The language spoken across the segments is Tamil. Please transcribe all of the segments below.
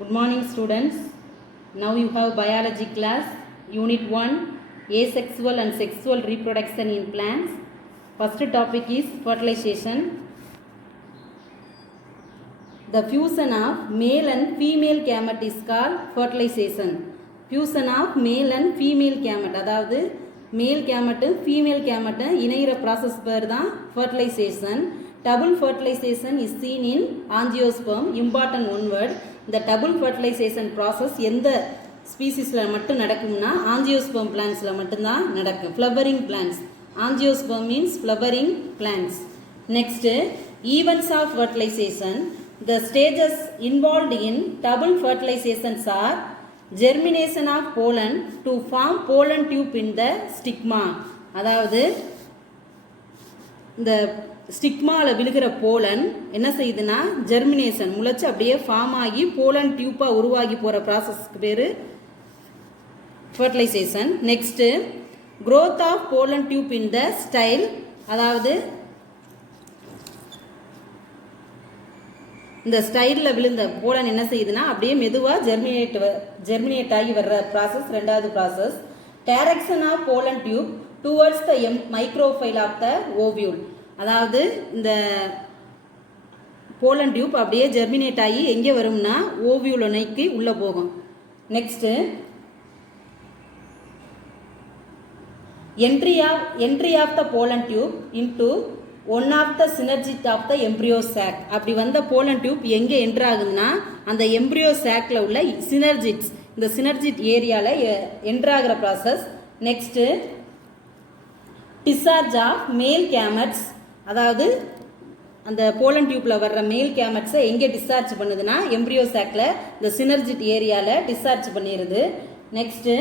Good morning students. Now you have biology class unit 1 asexual and sexual reproduction in plants. First topic is fertilization. The fusion of male and female gamete is called fertilization. Fusion of male and female gamete அதாவது male gamete female gamete இணைகிற process பேர் தான் fertilization. Double fertilization is seen in angiosperm. Important one word. இந்த டபுள் ஃபர்டிலைசேஷன் ப்ராசஸ் எந்த ஸ்பீசிஸில் மட்டும் நடக்கும்னா ஆஞ்சியோஸ்பெர்ம் பிளான்ஸில் மட்டும்தான் நடக்கும். Flowering plants. Angiosperm means flowering plants. Next events of fertilisation. The stages involved in double fertilisations are germination of pollen to form pollen tube in the stigma. அதாவது இந்த ஸ்டிக்மாவில் விழுகிற போலன் என்ன செய்யுதுன்னா ஜெர்மினேஷன் முளைச்சி அப்படியே ஃபார்ம் ஆகி போலன் டியூப்பாக உருவாகி போகிற ப்ராசஸ்க்கு பேர் fertilisation. Next growth of pollen tube in the style. அதாவது இந்த ஸ்டைலில் விழுந்த போலன் என்ன செய்யுதுன்னா அப்படியே மெதுவாக ஜெர்மினேட் ஆகி வர்ற ப்ராசஸ் ரெண்டாவது process. Direction of pollen tube towards the micropyle of the ovule. அதாவது இந்த போலன் டியூப் அப்படியே ஜெர்மினேட் ஆகி எங்கே வரும்னா ஓவியூலை நோக்கி உள்ளே போகும். Next entry of the pollen tube into one of the synergid of the embryo sac. அப்படி வந்த போலன் டியூப் எங்கே என்ட்ரு ஆகுதுன்னா அந்த எம்ப்ரியோ சாக்கில் உள்ள சினர்ஜிட்ஸ், இந்த சினர்ஜிட் ஏரியாவில் என்ட்ரு ஆகிற process. Next discharge of male gametes. அதாவது அந்த போலன் டியூப்பில் வர்ற மேல் கேமெட்ஸை எங்கே டிஸ்சார்ஜ் பண்ணுதுன்னா எம்ப்ரியோ சாக்கில் இந்த சினர்ஜிட் ஏரியாவில் டிஸ்சார்ஜ் பண்ணிடுது. Next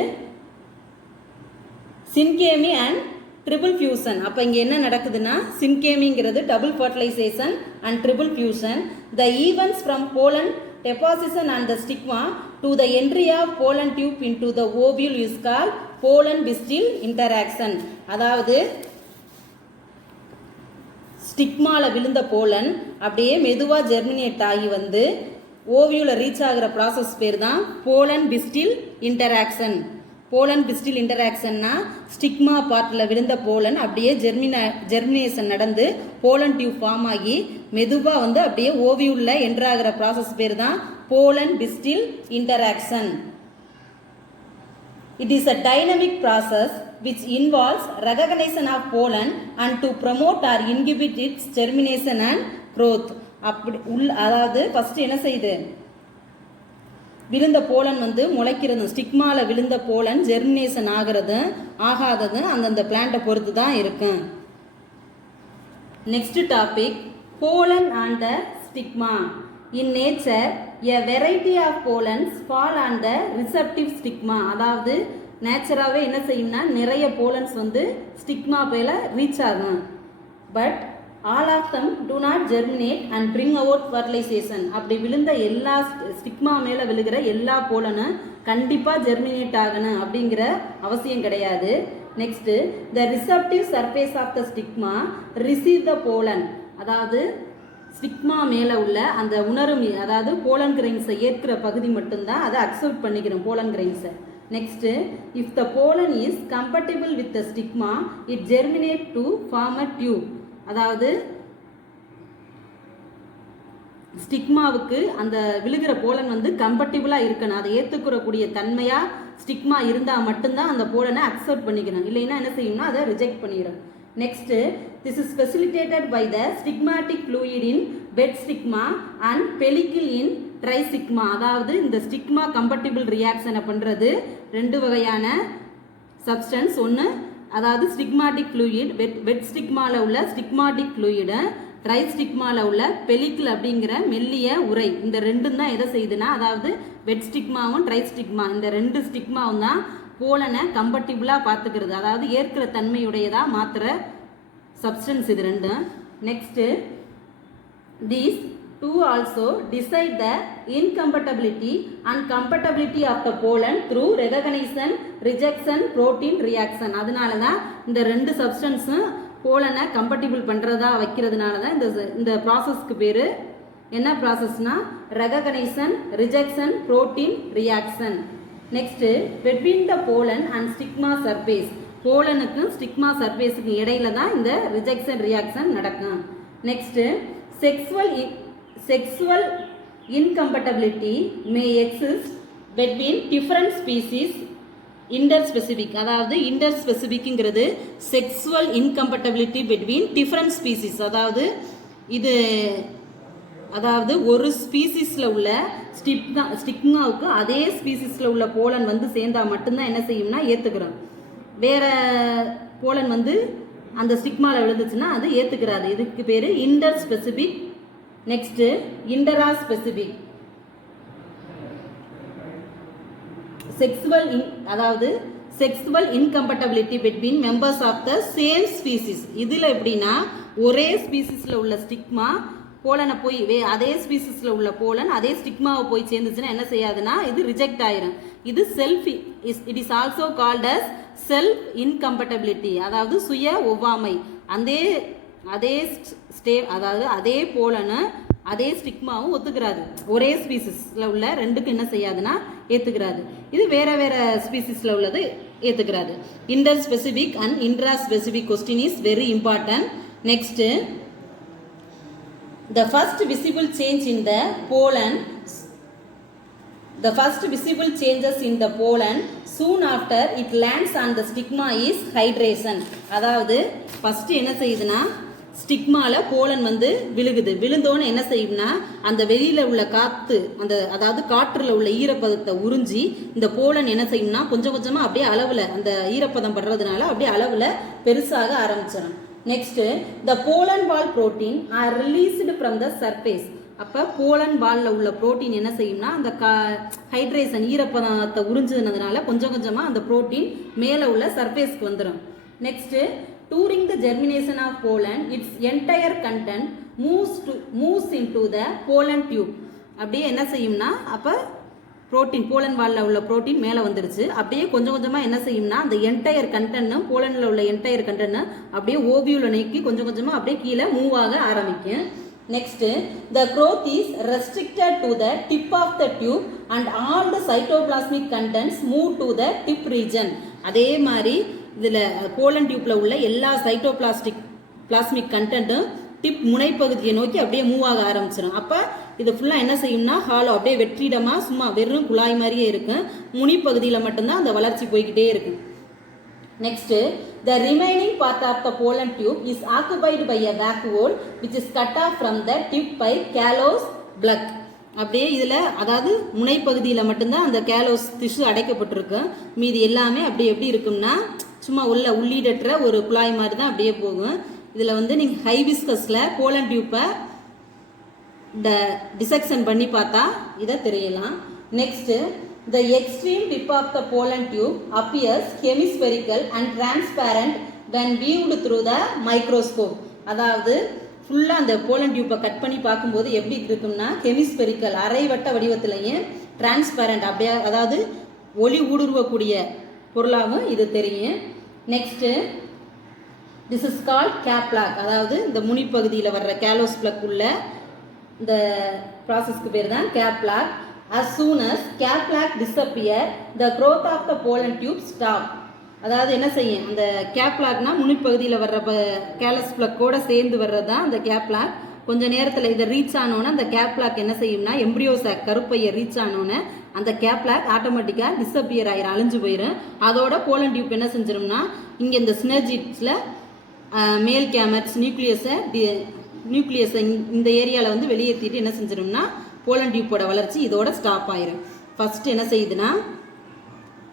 syngamy and triple fusion. அப்போ இங்கே என்ன நடக்குதுன்னா சின்கேமிங்கிறது double fertilisation and triple fusion. The events from pollen deposition and the stigma to the entry of pollen tube in to the ovule is call pollen pistil interaction. அதாவது ஸ்டிக்மாவில் விழுந்த போலன் அப்படியே மெதுவாக ஜெர்மினேட் ஆகி வந்து ஓவியூவில் ரீச் ஆகிற ப்ராசஸ் பேர் தான் pollen pistil interaction. Pollen pistil இன்டராக்ஷன்னா ஸ்டிக்மா பார்ட்டில் விழுந்த போலன் அப்படியே ஜெர்மினேஷன் நடந்து போலன் டியூப் ஃபார்ம் ஆகி மெதுவாக வந்து அப்படியே ஓவியூவில் என்ட்ராகிற ப்ராசஸ் பேர் தான் pollen pistil interaction. It is a dynamic process which involves recognition of pollen and to promote or inhibit its germination and growth. அதாவது ஃபஸ்ட்டு என்ன செய்யுது, விழுந்த போலன் வந்து முளைக்கிறது. ஸ்டிக்மாவில் விழுந்த போலன் ஜெர்மினேஷன் ஆகாதது அந்தந்த பிளான்ட்டை பொறுத்து தான் இருக்கு. Next topic pollen and the stigma. In nature, a variety of pollens fall on the receptive stigma. அதாவது நேச்சராகவே என்ன செய்யும்னா நிறைய போலன்ஸ் வந்து ஸ்டிக்மா பேல ரீச் ஆகும். But all of them do not germinate and bring out fertilisation. அப்படி விழுந்த எல்லா ஸ்டிக்மா மேலே விழுகிற எல்லா போலனும் கண்டிப்பாக ஜெர்மினேட் ஆகணும் அப்படிங்கிற அவசியம் கிடையாது. Next the receptive surface of the stigma receive the pollen. அதாவது ஸ்டிக்மா மேலே உள்ள அந்த உணரும், அதாவது போலன் கிரெயின்ஸை ஏற்கிற பகுதி மட்டும்தான் அதை அக்செப்ட் பண்ணிக்கிறோம் போலன் கிரெயின்ஸை. Next if the pollen is compatible with the stigma it germinate to form a tube. அதாவது ஸ்டிக்மாவுக்கு அந்த விழுகிற போலன் வந்து கம்பேட்டிபிளாக இருக்கணும், அதை ஏற்றுக்கிறக்கூடிய தன்மையாக ஸ்டிக்மா இருந்தால் மட்டும்தான் அந்த போலனை அக்செப்ட் பண்ணிக்கணும். இல்லைன்னா என்ன செய்யணும்னா அதை ரிஜெக்ட் பண்ணிடும். Next, this is facilitated by the stigmatic fluid in bed stigma and pellicle in tristigma. அதாவது இந்த ஸ்டிக்மா கம்பேட்டிபிள் ரியாக்ஷனை பண்ணுறது ரெண்டு வகையான சப்ஸ்டன்ஸ். ஒன்று அதாவது ஸ்டிக்மாட்டிக் ஃப்ளூயிட், வெட் ஸ்டிக்மாவில் உள்ள ஸ்டிக்மாட்டிக் ஃப்ளூயிடு, ட்ரைஸ்டிக்மாவில் உள்ள பெலிக்கிள் அப்படிங்கிற மெல்லிய உரை. இந்த ரெண்டும் தான் எதை செய்யுதுன்னா, அதாவது வெட் ஸ்டிக்மாவும் ட்ரைஸ்டிக்மா இந்த ரெண்டு ஸ்டிக்மாவும் தான் போலனை கம்பேட்டிபிளாக பார்த்துக்கிறது, அதாவது ஏற்கிற தன்மையுடையதாக மாற்றுற சப்ஸ்டன்ஸ் இது ரெண்டும். Next these two also decide the incompatibility and compatibility of the pollen through recognition rejection protein reaction. அதனால தான் இந்த ரெண்டு சப்ஸ்டன்ஸும் போலனை கம்பேட்டிபிள் பண்ணுறதா வைக்கிறதுனால தான் இந்த ப்ராசஸ்க்கு பேர் என்ன ப்ராசஸ்னா recognition, rejection, protein reaction. Next between the pollen and stigma surface, போலனுக்கும் ஸ்டிக்மா சர்ஃபேஸுக்கு இடையில தான் இந்த ரிஜெக்ஷன் ரியாக்ஷன் நடக்கும். Next sexual incompatibility may exist between different species interspecific. அதாவது interspecificங்கிறது sexual incompatibility between different species. அதாவது ஒரு ஸ்பீசிஸில் உள்ள ஸ்டிக்மாவுக்கு அதே ஸ்பீசிஸில் உள்ள போலன் வந்து சேர்ந்தால் மட்டும்தான் என்ன செய்யும்னா ஏற்றுக்கிறோம். வேறு போலன் வந்து அந்த ஸ்டிக்மாவில் விழுந்துச்சுன்னா அது ஏற்றுக்கிறாது. இதுக்கு பேர் inter specific. Next intra specific. Sexual incompatibility between members of the same species. இதில் எப்படின்னா ஒரே ஸ்பீசிஸில் உள்ள ஸ்டிக்மா போலனை போய் அதே ஸ்பீசிஸில் உள்ள போலன் அதே ஸ்டிக்மாவை போய் சேர்ந்துச்சுன்னா என்ன செய்யாதுன்னா இது ரிஜெக்ட் ஆயிரும். இது it is also called as self incompatibility. அதாவது சுய ஒவ்வாமை. அதே போலனை அதே ஸ்டிக்மாவும் ஒத்துக்கிறாது. ஒரே ஸ்பீசிஸில் உள்ள ரெண்டுக்கும் என்ன செய்யாதுன்னா ஏற்றுக்கிறாது. இது வேற வேற ஸ்பீசிஸில் உள்ளது ஏற்றுக்கிறாது. Inter specific and intra specific question is very important. Next the first visible changes in the pollen soon after it lands on the stigma is hydration. அதாவது ஃபர்ஸ்ட் என்ன செய்யுதுன்னா ஸ்டிக்மால போலன் வந்து விழுந்தோன்னு என்ன செய்யும்னா அந்த வெளியில உள்ள அதாவது காற்றுல உள்ள ஈரப்பதத்தை உறிஞ்சி இந்த போலன் என்ன செய்யும்னா கொஞ்சம் கொஞ்சமா அப்படியே அளவுல அந்த ஈரப்பதம் படுறதுனால அப்படியே அளவுல பெருசாக ஆரம்பிச்சிடும். Next the pollen ball protein are released from the surface. அப்போ போலன் பாலில் உள்ள புரோட்டீன் என்ன செய்யும்னா அந்த ஹைட்ரேஷன் ஈரப்பதத்தை உறிஞ்சதுனால கொஞ்சம் கொஞ்சமாக அந்த புரோட்டீன் மேலே உள்ள சர்ஃபேஸ்க்கு வந்துடும். Next during the germination of pollen its entire content moves into the pollen tube. அப்படியே என்ன செய்யும்னா அப்போ போலன் வாலில் உள்ள புரோட்டீன் மேலே வந்துருச்சு. அப்படியே கொஞ்சம் கொஞ்சமாக என்ன செய்யும்னா அந்த என்டையர் கண்டென்ட்டும் போலனில் உள்ள என்டையர் கண்டென்ட் அப்படியே ஓவியூவில் நீக்கி கொஞ்சம் கொஞ்சமாக அப்படியே கீழே மூவ் ஆக ஆரம்பிக்கும். Next the growth is restricted to the tip of the tube and all the cytoplasmic contents move to the tip region. அதே மாதிரி இதில் போலன் டியூப்பில் உள்ள எல்லா பிளாஸ்மிக் கண்டென்ட்டும் டிப் முனைப்பகுதியை நோக்கி அப்படியே மூவ் ஆக ஆரம்பிச்சிடும். அப்போ இது ஃபுல்லாக என்ன செய்யும்னா ஹாலோ அப்படியே வெற்றிடமாக சும்மா வெறும் குழாய் மாதிரியே இருக்கும். முனிப்பகுதியில் மட்டும்தான் அந்த வளர்ச்சி போய்கிட்டே இருக்கு. Next the remaining part of the pollen tube is occupied by a vacuole which is cut off from the tip by callose plug. அப்படியே இதில் அதாவது முனைப்பகுதியில் மட்டும்தான் அந்த கேலோஸ் திசு அடைக்கப்பட்டிருக்கு. மீதி எல்லாமே அப்படி எப்படி இருக்கும்னா சும்மா உள்ளீடற்ற ஒரு குழாய் மாதிரி தான் அப்படியே போகும். இதில் வந்து நீங்கள் ஹைபிஸ்கஸில் போலன் டியூப்பை டிசெக்ஷன் பண்ணி பார்த்தா இதை தெரியலாம். Next the extreme tip of the pollen tube appears hemispherical and transparent when viewed through the microscope. அதாவது ஃபுல்லாக அந்த போலன் டியூப்பை கட் பண்ணி பார்க்கும்போது எப்படி இருக்கும்னா ஹெமிஸ்பெரிக்கல் அரைவட்ட வடிவத்திலையும் டிரான்ஸ்பேரண்ட் அப்படியே அதாவது ஒளி ஊடுருவக்கூடிய பொருளாகவும் இது தெரியும். Next this is called cap block. அதாவது இந்த முனிப்பகுதியில் வர்ற கேலோஸ் பிளக் உள்ள இந்த ப்ராசஸ்க்கு பேர் தான் கேப்லாக். as soon as கேப்லாக் disappear the growth of the pollen tube stop. அதாவது என்ன செய்யும் அந்த கேப்லாக்னா முனிப்பகுதியில் வர்ற கேலஸ் பிளக்கோட சேர்ந்து வர்றது தான் அந்த கேப்லாக். கொஞ்சம் நேரத்தில் இதை ரீச் ஆனோன்னே அந்த கேப்லாக் என்ன செய்யும்னா எம்ப்ரியோசாக் கருப்பையை ரீச் ஆனோன்னே அந்த கேப்லாக் ஆட்டோமேட்டிக்காக டிஸப்பியர் ஆயிரும், அழிஞ்சு போயிடும். அதோட போலன் டியூப் என்ன செஞ்சிடும்னா இங்கே இந்த சினர்ஜிட்ஸில் மேல் கேமெட்ஸ் நியூக்ளியஸை இந்த ஏரியாவில் வந்து வெளியேற்றிட்டு என்ன செஞ்சிடும்னா போலன் டியூப்போட வளர்ச்சி இதோட ஸ்டாப் ஆயிரும். ஃபர்ஸ்ட் என்ன செய்யுதுன்னா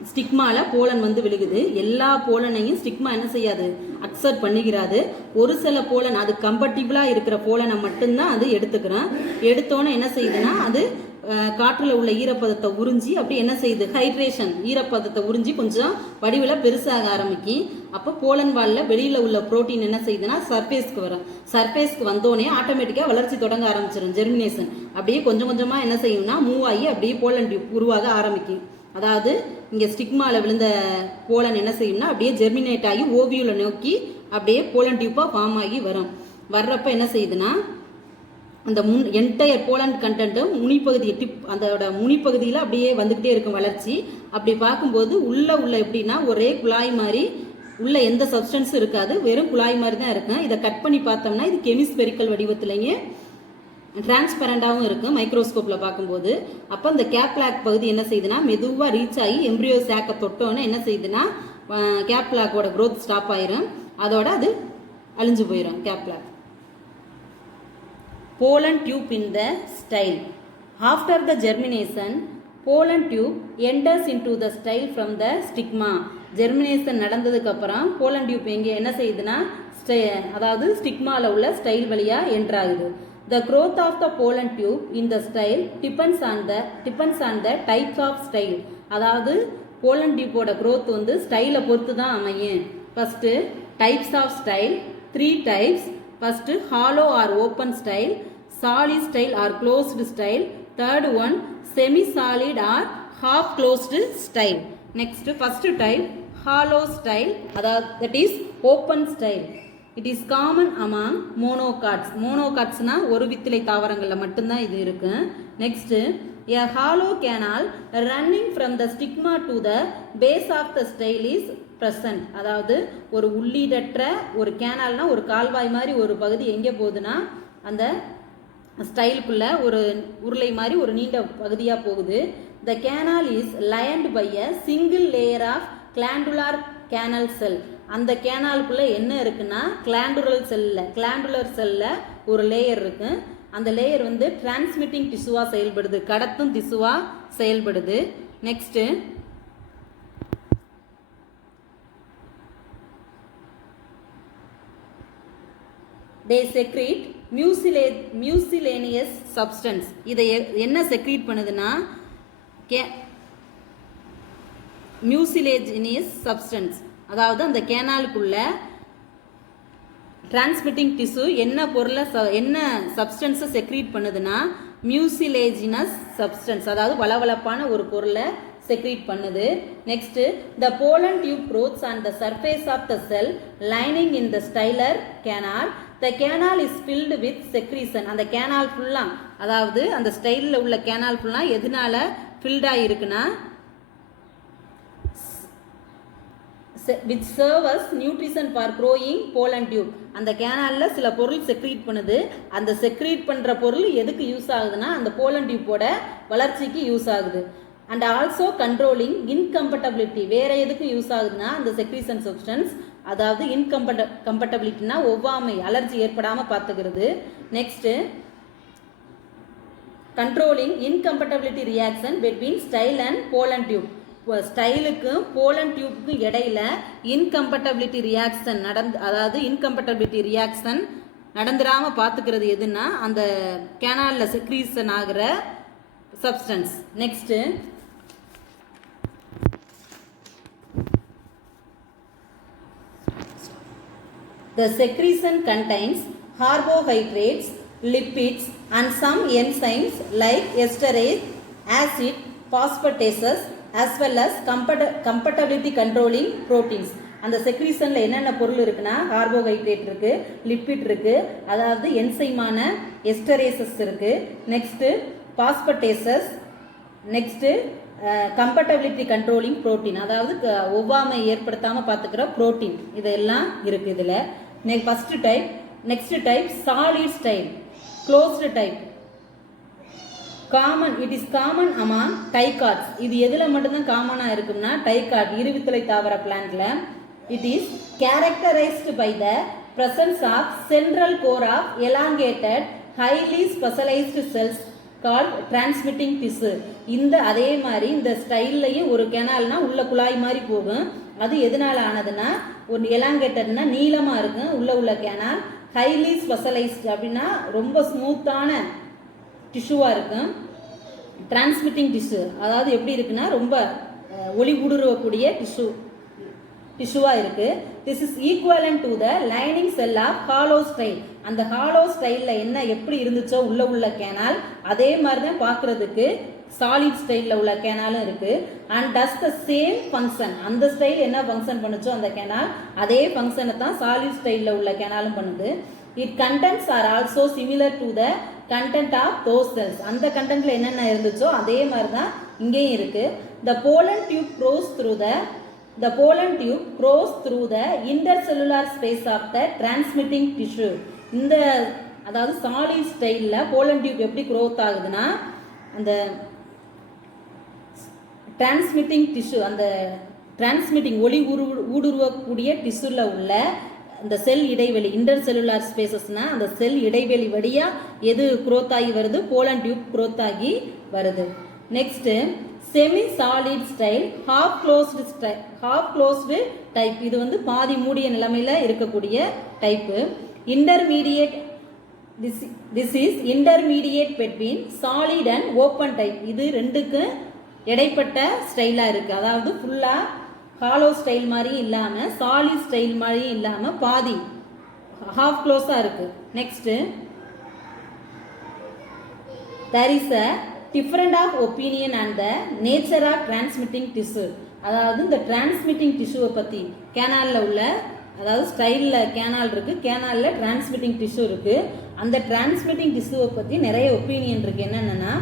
ஸ்டிக்மாவில் போலன் வந்து விழுகுது. எல்லா போலனையும் ஸ்டிக்மா என்ன செய்யாது அக்செப்ட் பண்ணிக்கிறாது. ஒரு சில போலன் அது கம்பட்டிபிளாக இருக்கிற போலனை மட்டும்தான் அது எடுத்துக்கிறோம். எடுத்தோன்னே என்ன செய்யுதுன்னா அது காற்றில் உள்ள ஈரப்பதத்தை உறிஞ்சி அப்படி என்ன செய்யுது ஹைட்ரேஷன் ஈரப்பதத்தை உறிஞ்சி கொஞ்சம் வடிவில் பெருசாக ஆரம்பிக்கும். அப்போ போலன் வாலில் வெளியில் உள்ள புரோட்டீன் என்ன செய்யுதுன்னா சர்ஃபேஸ்க்கு வரும். சர்ஃபேஸ்க்கு வந்தோடனே ஆட்டோமேட்டிக்காக வளர்ச்சி தொடங்க ஆரம்பிச்சிடும், ஜெர்மினேஷன். அப்படியே கொஞ்சம் கொஞ்சமாக என்ன செய்யும்னா மூவ் ஆகி அப்படியே போலன் டியூப் உருவாக ஆரம்பிக்கும். அதாவது இங்கே ஸ்டிக்மாவில் விழுந்த போலன் என்ன செய்யும்னா அப்படியே ஜெர்மினேட் ஆகி ஓவியூவில் நோக்கி அப்படியே போலன் டியூப்பாக ஃபார்ம் ஆகி வரும். வர்றப்ப என்ன செய்யுதுன்னா அந்த என்டையர் போலண்ட் கண்டென்ட்டும் முனிப்பகுதி அதோட முனிப்பகுதியில் அப்படியே வந்துக்கிட்டே இருக்கும் வளர்ச்சி. அப்படி பார்க்கும்போது உள்ள எப்படின்னா ஒரே குழாய் மாதிரி, உள்ள எந்த சப்ஸ்டன்ஸும் இருக்காது, வெறும் குழாய் மாதிரி தான் இருக்கும். இதை கட் பண்ணி பார்த்தோம்னா இது கெமிஸ்பெரிக்கல் வடிவத்திலேயே டிரான்ஸ்பரண்டாகவும் இருக்கும் மைக்ரோஸ்கோப்பில் பார்க்கும்போது. அப்போ இந்த கேப்லாக் பகுதி என்ன செய்யுதுன்னா மெதுவாக ரீச் ஆகி எம்ப்ரியோ சேக்கை தொட்டோன்னே என்ன செய்யுதுன்னா கேப்லாக்கோட க்ரோத் ஸ்டாப் ஆயிரும், அதோட அது அழிஞ்சு போயிடும் கேப்லாக். Pollen tube in the style. After the germination, pollen tube enters into the style from the stigma. Germination நடந்ததுக்கு அப்புறம் pollen tube எங்கே என்ன செய்யுதுன்னா அதாவது ஸ்டிக்மாவில் உள்ள ஸ்டைல் வழியாக என்டர் ஆகுது. The growth of the pollen tube in the style depends on the types of style. அதாவது pollen tubeோட growth வந்து ஸ்டைலை பொறுத்து தான் அமையும். First types of style, 3 types. First, hollow or open style, solid style or closed style. Third one, semi-solid or half-closed style. Next, first type, hollow style, that is open style. It is common among monocots. Monocots na ஒரு வித்திலை தாவரங்கள்ல மட்டும்தான் இது இருக்கு. Next, a hollow canal running from the stigma to the base of the style is present. அதாவது ஒரு உள்ளீடற்ற ஒரு கேனால்னா ஒரு கால்வாய் மாதிரி ஒரு பகுதி எங்கே போகுதுன்னா அந்த ஸ்டைலுக்குள்ள ஒரு உருளை மாதிரி ஒரு நீண்ட பகுதியாக போகுது. The canal is lined by a single layer of glandular canal cell. அந்த கேனாலுக்குள்ள என்ன இருக்குன்னா கிளாண்டுலர் செல்ல ஒரு லேயர் இருக்கு. அந்த லேயர் வந்து டிரான்ஸ்மிட்டிங் டிஷ்யூவா செயல்படுது, கடத்தும் திசுவா செயல்படுது. Next, they secrete mucilaneous substance. இதை என்ன செக்ரீட் பண்ணுதுன்னா mucilaneous substance, அதாவது அந்த கேனாலுக்குள்ள டிரான்ஸ்மிட்டிங் டிஷ்யூ என்ன சப்ஸ்டன்ஸை செக்ரீட் பண்ணுதுன்னா மியூசிலேஜினஸ் சப்ஸ்டன்ஸ், அதாவது வளவளப்பான ஒரு பொருளை செக்ரீட் பண்ணுது. Next, the pollen tube growths on the surface of the cell lining in the stylar canal. The canal is filled with secretion. அந்த கேனால் ஃபுல்லாக, அதாவது அந்த ஸ்டைலில் உள்ள கேனால் ஃபுல்லாக எதனால ஃபில்டாக இருக்குன்னா which serve as nutrition for growing pollen tube. அந்த கேனாலில் சில பொருள் செக்ரீட் பண்ணுது. அந்த செக்ரீட் பண்ணுற பொருள் எதுக்கு யூஸ் ஆகுதுன்னா அந்த போலன் டியூப்போட வளர்ச்சிக்கு யூஸ் ஆகுது. And also controlling incompatibility. வேற எதுக்கு யூஸ் ஆகுதுன்னா அந்த செக்ரீசன் சப்ஸ்டன்ஸ், அதாவது இன்கம்பட்டபிலிட்டினா ஒவ்வாமை, அலர்ஜி ஏற்படாமல் பார்த்துக்கிறது. Next, controlling incompatibility reaction between style and pollen tube. ஸ்டைலுக்கும் போலன் டியூப்புக்கும் இடையில இன்கம்பட்டபிலிட்டி ரியாக்ஷன் நடந்துடாம பார்த்துக்கிறது எதுன்னா அந்த கேனாலில் செக்ரீஷன் ஆகிற substance. Next, the secretion contains carbohydrates, lipids and some enzymes like esterase, acid phosphatases as well as compatibility controlling proteins. அந்த செக்ரீஷனில் என்னென்ன பொருள் இருக்குன்னா கார்போஹைட்ரேட் இருக்கு, லிப்பிட் இருக்கு, அதாவது என்சைமான எஸ்டரேசஸ் இருக்கு. Next phosphatases, next compatibility controlling protein, அதாவது ஒவ்வாமை ஏற்படுத்தாமல் பார்த்துக்கிற ப்ரோட்டீன், இதெல்லாம் இருக்குது இதில். First type. Next type solid style, closed type. Common, it is common among dicots. இது எதில் மட்டும்தான் காமனாக இருக்கும்னா டைகாட், இருவித்துளை தாவர பிளான்ட்ல. It is characterised by the presence of central core of elongated highly specialised cells called transmitting tissue. அதே மாதிரி இந்த ஸ்டைல்லையும் ஒரு கெனால்னா உள்ள குழாய் மாதிரி போகும். அது எதனால ஆனதுன்னா ஒரு எலாங்கேட்டட்னா நீளமாக இருக்கும் உள்ள கேனால். ஹைலி ஸ்பெஷலைஸ்டு அப்படின்னா ரொம்ப ஸ்மூத்தான டிஷ்யூவாக இருக்கும். டிரான்ஸ்மிட்டிங் டிஷ்யூ, அதாவது எப்படி இருக்குன்னா ரொம்ப ஒளி ஊடுருவக்கூடிய டிஷ்யூவாக இருக்குது. This is equivalent to the lining cell of hollow style. அந்த ஹாலோ ஸ்டைலில் என்ன எப்படி இருந்துச்சோ உள்ள கேனால் அதே மாதிரி தான் பார்க்குறதுக்கு சாலிட் ஸ்டைலில் உள்ள கேனாலும் இருக்குது. And does the same function. அந்த ஸ்டைல் என்ன ஃபங்க்ஷன் பண்ணுச்சோ அந்த கேனால் அதே ஃபங்க்ஷனை தான் சாலிட் ஸ்டைலில் உள்ள கேனாலும் பண்ணுது. It contents are also similar to the content of those cells. அந்த கண்டென்ட்ல என்னென்ன இருந்துச்சோ அதே மாதிரி தான் இங்கேயும் இருக்கு. The pollen tube grows through the intercellular space of the transmitting tissue. இந்த அதாவது சாலிட் ஸ்டைலில் போலன் டியூப் எப்படி க்ரோத் ஆகுதுன்னா அந்த டிரான்ஸ்மிட்டிங் டிஷ்யூ, அந்த டிரான்ஸ்மிட்டிங் ஒளி ஊடுருவக்கூடிய டிஷ்யூல உள்ள அந்த செல் இடைவெளி இன்டர்செல்லுலார் ஸ்பேசஸ்னால் அந்த செல் இடைவெளி வழியாக எது க்ரோத் ஆகி வருது, போலன் டியூப் க்ரோத் ஆகி வருது. Next semi solid style half closed type. இது வந்து பாதி மூடிய நிலைமையில் இருக்கக்கூடிய type. Intermediate this is intermediate between solid and open type. இது ரெண்டுக்கு இடைப்பட்ட ஸ்டைலாக இருக்குது. அதாவது ஃபுல்லாக ஹாலோ ஸ்டைல் மாதிரி இல்லாமல் சாலிட் ஸ்டைல் மாதிரி இல்லாமல் பாதி ஹாஃப் க்ளோஸாக இருக்குது. Next there is a different of opinion on the nature of transmitting tissue. அதாவது இந்த டிரான்ஸ்மிட்டிங் டிஷ்யூவை பற்றி கேனாலில் உள்ள, அதாவது ஸ்டைலில் கேனால் இருக்குது, கேனாலில் டிரான்ஸ்மிட்டிங் டிஷ்யூ இருக்குது. அந்த டிரான்ஸ்மிட்டிங் டிஷ்யூவை பற்றி நிறைய ஒப்பீனியன் இருக்குது. என்னென்னா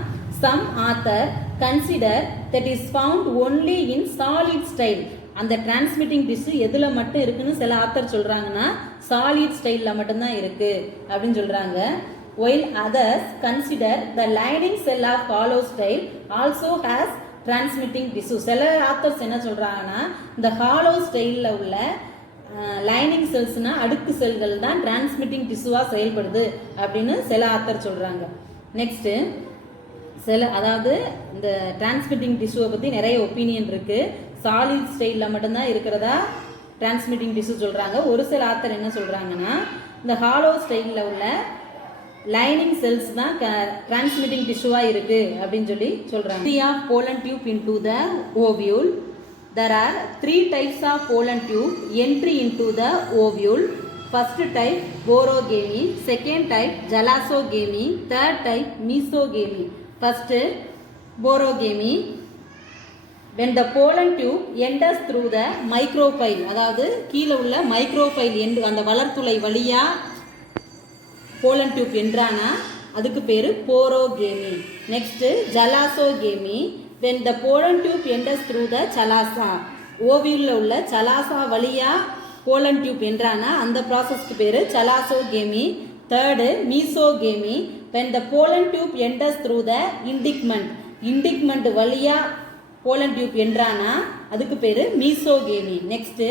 some author consider that is found only in solid style. அந்த டிரான்ஸ்மிட்டிங் டிஷ்யூ எதில் மட்டும் இருக்குன்னு சில ஆத்தர் சொல்கிறாங்கன்னா சாலிட் ஸ்டைலில் மட்டும்தான் இருக்குது அப்படின்னு சொல்கிறாங்க. while others consider the lining cell of hollow style also has transmitting tissue. சில ஆத்தர்ஸ் என்ன சொல்கிறாங்கன்னா இந்த ஹாலோ ஸ்டைலில் உள்ள லைனிங் செல்ஸ்னால் அடுக்கு செல்கள் தான் டிரான்ஸ்மிட்டிங் டிஷ்யூவாக செயல்படுது அப்படின்னு சில ஆத்தர் சொல்கிறாங்க. நெக்ஸ்ட்டு அதாவது இந்த டிரான்ஸ்மிட்டிங் டிஷ்யூவை பற்றி நிறைய ஒப்பீனியன் இருக்குது. சாலிட் ஸ்டைலில் மட்டும்தான் இருக்கிறதா டிரான்ஸ்மிட்டிங் டிஷ்யூ சொல்கிறாங்க. ஒரு சில ஆத்தர் என்ன சொல்கிறாங்கன்னா இந்த ஹாலோ ஸ்டைலில் உள்ள லைனிங் செல்ஸ் தான் டிரான்ஸ்மிட்டிங் டிஷ்யூவாக இருக்குது அப்படின்னு சொல்லி சொல்கிறாங்க. Of pollen tube into the ovule. there are 3 types of pollen tube entry into the ovule. First type borogamy, second type gelosogamy, third type mesogamy. First borogamy. when the pollen tube enters through the micropyle, அதாவது கீழே உள்ள மைக்ரோபைல் அந்த வளர்த்துளை வழியாக போலன் டியூப் என்றானா அதுக்கு பேர் porogamy. Next chalazogamy. when the pollen tube enters through the chalasa, ஓவியூலில் உள்ள சலாசா வழியாக போலன் டியூப் என்றானா அந்த ப்ராசஸ்க்கு பேர் chalazogamy. Third mesogamy. when the pollen tube enters through the integument வழியாக போலன் டியூப் என்றானா அதுக்கு பேர் mesogamy. Next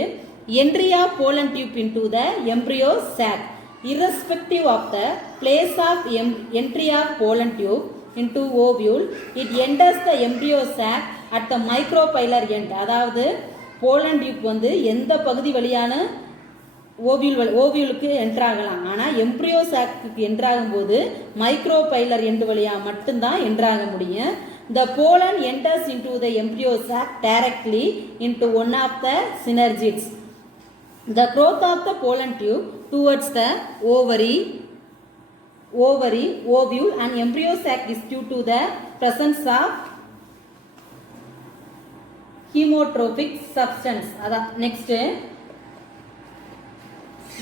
entry of pollen tube into the embryo sac. irrespective of the place of entry of pollen tube into ovule, it enters the embryo sac at the micropylar end. அதாவது போலன் டியூப் வந்து எந்த பகுதி வழியான ஓவியூலுக்கு என்ட்ராகலாம். ஆனால் எம்ப்ரியோ சாக்கு என்ட்ராகும்போது மைக்ரோபைலர் எண்டு வழியாக மட்டும்தான் என்ட்ராக முடியும். The pollen enters into the embryo sac directly into one of the synergids. The growth of the pollen tube towards the ovary, ovule and embryo sac is due to the presence of hemotropic substance. Next,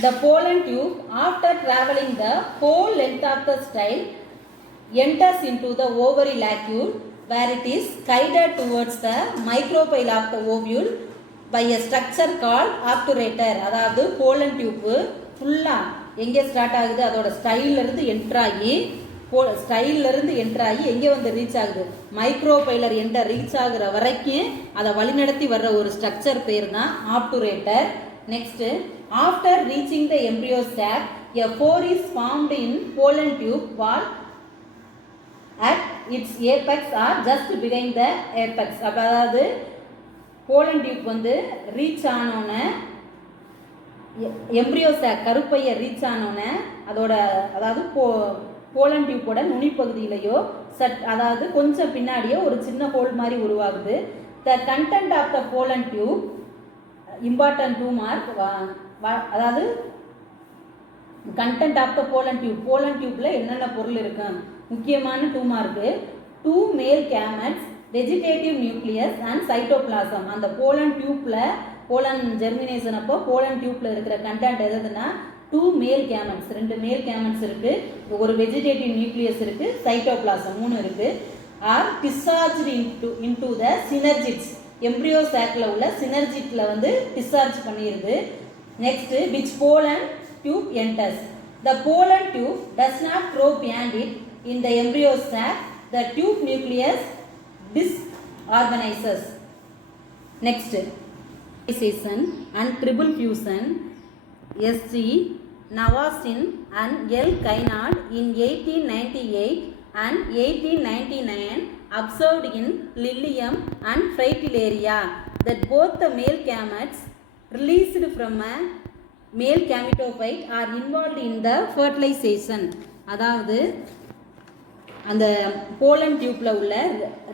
the pollen tube after traveling the whole length of the style enters into the ovary lacule where it is guided towards the micropyle of the ovule by a structure called obturator. அதாவது போலன் டியூப்பு ஃபுல்லாக எங்கே ஸ்டார்ட் ஆகுது, அதோட ஸ்டைலிருந்து என்ட்ராகி எங்கே வந்து ரீச் ஆகுது, மைக்ரோபைலர் என்ற ரீச் ஆகுற வரைக்கும் அதை வழிநடத்தி வர்ற ஒரு ஸ்ட்ரக்சர் பேர் தான் obturator. Next, after reaching the embryo sac a pore is formed in pollen tube wall at its apex or just behind the apex. அதாவது போலன் டியூப் வந்து ரீச் ஆனோன்னே எம்ப்ரியோ சாக் கருப்பையை ரீச் ஆனோன்னே அதோட அதாவது போலன் டியூப்போட நுனிப்பகுதியிலையோ அதாவது கொஞ்சம் பின்னாடியோ ஒரு சின்ன ஹோல் மாதிரி உருவாகுது. The content of the pollen tube important 2 mark. அதாவது கண்டென்ட் ஆஃப் த போலன் டியூப்பில் என்னென்ன பொருள் இருக்கு, முக்கியமான 2 mark. 2 male gametes, vegetative nucleus and cytoplasm. அந்த போலன் டியூப்பில் போலன் ஜெர்மினேஷன் அப்போ போலன் டியூப்பில் இருக்கிற கண்டென்ட் எதுனா 2 மேல் கேமெட்ஸ், 2 மேல் கேமெட்ஸ் இருக்கு, ஒரு வெஜிடேட்டிவ் நியூக்ளியஸ் இருக்கு, சைட்டோபிளாசம் 3 இருக்கு, are discharged into the synergids, embryo சாக்ல உள்ள சினர்ஜிட்ல வந்து டிஸ்சார்ஜ் பண்ணிடுது. Next which pollen tube enters. The pollen tube does not grow beyond it in the embryo sac. The tube nucleus disorganizes. Next, and triple fusion. S.G. Navasin and L. Kainard in 1898 and 1899 observed in Lilium and Fritillaria that both the male gametes released from a male gametophyte are involved in the fertilization. அதாவது அந்த போலன் டியூப்ல உள்ள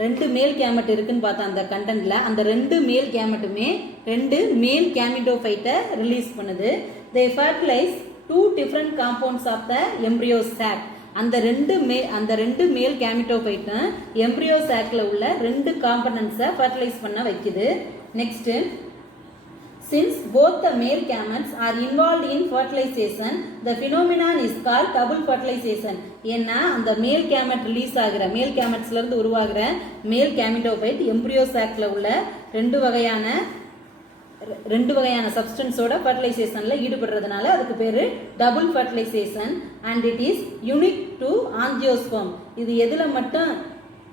2 மேல் கேமெட் இருக்குன்னு பார்த்தா அந்த கண்டென்ட்ல அந்த 2 மேல் கேமெட்டுமே 2 மேல் கேமிட்டோஃபைட்டை ரிலீஸ் பண்ணுது. They fertilize 2 different compounds of the embryo sac. அந்த 2 மேல் கேமிட்டோஃபைட்டும் எம்ப்ரியோ சாக்ல உள்ள 2 காம்பனன்ட்ஸை ஃபர்டிலைஸ் பண்ண வைக்குது. Next, since both the male gametes are involved in fertilization, the phenomenon is called double fertilization. ஏன்னா அந்த மேல் கேமெட் ரிலீஸ் ஆகிற மேல் கேமெட்ஸ்ல இருந்து உருவாகிற மேல் கேமிட்டோஃபைட் எம்ப்ரியோ சாக்ல உள்ள 2 வகையான சப்ஸ்டன்ஸோட ஃபர்டிலைசேஷன்ல ஈடுபடுறதுனால அதுக்கு பேரு double fertilisation. And it is unique to angiosperm. இது எதுல மட்டும்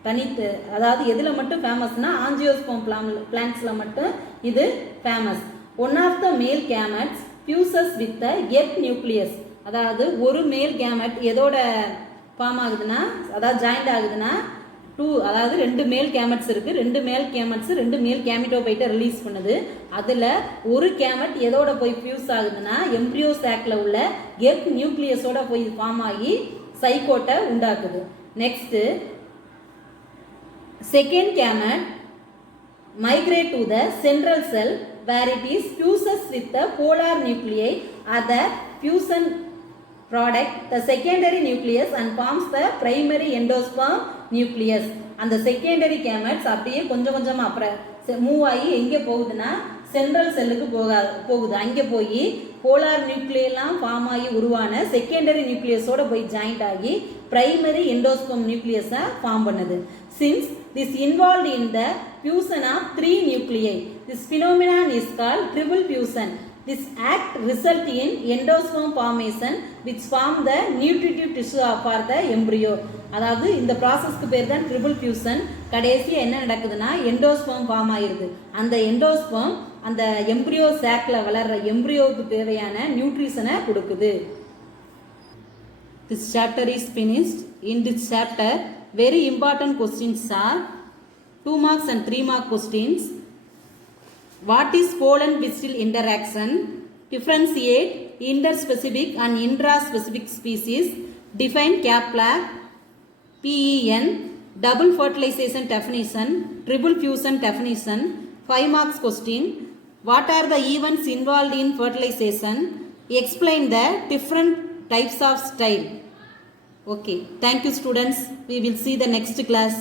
தனித்து, அதாவது எதுல மட்டும் ஃபேமஸ்னா ஆஞ்சியோஸ்போம் பிளான்ட்ஸ்ல மட்டும் இது ஃபேமஸ். ஒன் ஆஃப் த மேல் gametes fuses with the egg nucleus. அதாவது ஒரு மேல் கேமெட் எதோட ஃபார்ம் ஆகுதுன்னா, அதாவது ஜாயிண்ட் ஆகுதுன்னா அதாவது 2 மேல் கேமெட்ஸ் இருக்கு, 2 மேல் கேமெட்ஸ் 2 மேல் கேமிட்டோபைட்டை ரிலீஸ் பண்ணுது. அதுல ஒரு கேமெட் எதோட போய் ஃபியூஸ் ஆகுதுன்னா எம்ப்ரியோ சாக்ல உள்ள எக் நியூக்ளியஸோட போய் ஃபார்ம் ஆகி சைகோட்டை உண்டாக்குது. Next, second gamete migrate to the central cell where it is fuses with the polar nuclei or the fusion product the secondary nucleus and forms the primary endosperm nucleus. அந்த செகண்டரி கேமெட்ஸ் அப்படியே கொஞ்சம் கொஞ்சமா அப்புறம் மூவ் ஆகி எங்கே போகுதுன்னா சென்ட்ரல் செல்லுக்கு போகுது. அங்கே போய் போலார் நியூக்ளியெல்லாம் ஃபார்ம் ஆகி உருவான செகண்டரி நியூக்ளியஸோட போய் ஜாயிண்ட் ஆகி பிரைமரி எண்டோஸ்பெர்ம் நியூக்ளியஸை ஃபார்ம் பண்ணுது. Since this involved in the fusion of 3 nuclei, this phenomenon is called triple fusion. This act result in endosperm formation which form the nutritive tissue for the embryo. அதாவது இந்த ப்ராசஸ்க்கு பேர் தான் ட்ரிபிள் ஃபியூசன். கடைசியா என்ன நடக்குதுன்னா எண்டோஸ்பெர்ம் ஃபார்ம் ஆயிருது. அந்த எண்டோஸ்பெர்ம் அந்த எம்ப்ரியோ சாக்ல வளர்ற எம்ப்ரியோவுக்கு தேவையான நியூட்ரிஷனை கொடுக்குது. This chapter is finished. In this chapter, very important questions are 2 marks and 3 mark questions. What is pollen-pistil interaction? Differentiate interspecific and intraspecific species. Define Kaplan, PEN, double fertilization definition, triple fusion definition. 5 marks question. What are the events involved in fertilization? Explain the different types of style. Okay, thank you students. We will see the next class.